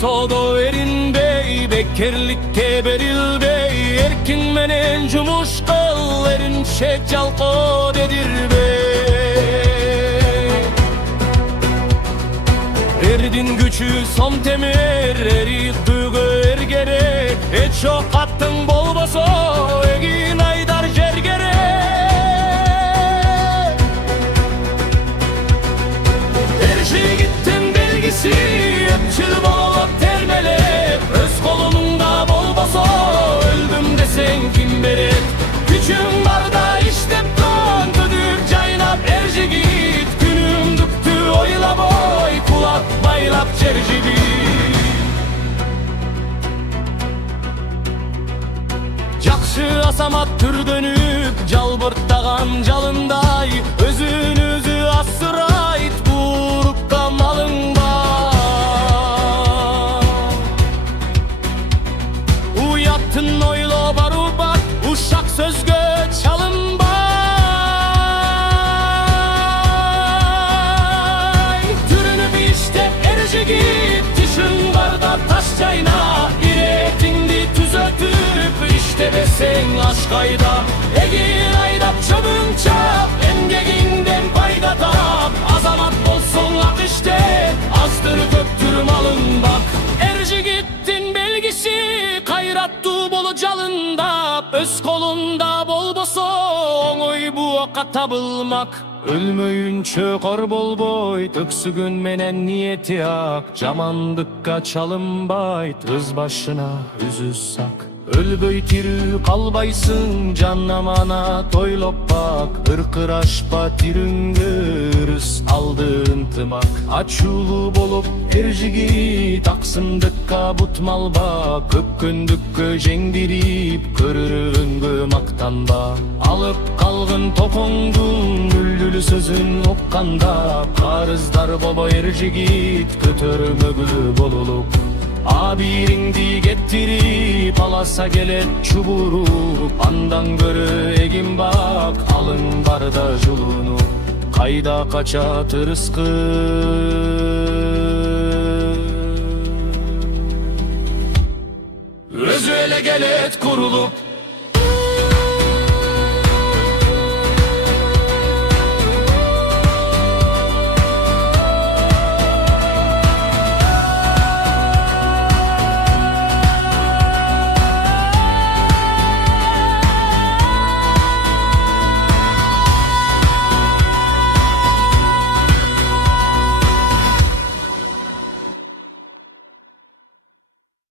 Sodo erin bey, bekerlikke beril bey, erkin menen jumuş kıl, erinçek jalko dedir bey. Erdin güçü som temir, eri duygu ergere, çok attın bolboso, egin aydar jergere. Erşi gittin belgisi, öpçül bol termelep, öz kolumda bolboso, öldüm desen kim beret. Gücüm barda iştep don, düdük caynap erji git, günüm düktü oyla boy, kulak baylap cerji bit. Jakşı asamat tür dönüp, jalbırttağan jalınday, özün özü asırayt, burukka malın var. Uyattın oylo baru bak, uşak sözgö çalınbay. Türünüp işte erji git, dişin barda taş çayna, iretindi tüz ötüp, işte besen aşk ayda. Egin aydap çöbün çap, engeginden payda tap, azamat bolsun ak işte, azdır köktür malın bak. Erji gittin belgisi, kayrattı bolu jalında, öz kolunda bolboso, oňoý bu oka tabılmak. Ölmöýün çökör bolboy, töksügün menen niyeti ak, jamandykka çalınbayt, öz başına üzüz sak. Ölböy tirü kalbaysın, jannamana toylop bak, ırkır aşpa tirüngürüs aldığın tımak. Açulu bolup erjigi, taksındıkka butmal bak, köpkündükkö jengdirip, körürüngö maktanba. Alıp kalgın tokongdun, üldülü sözün okkanda, karızдар bobo erjigit, kötörmögülü boluluk. Abiringdi gettirip, alasa gelet çuburup, andan görü egin bak, alın barda julunu, kayda kaça tırıskı. Özü ele gelet kurulup,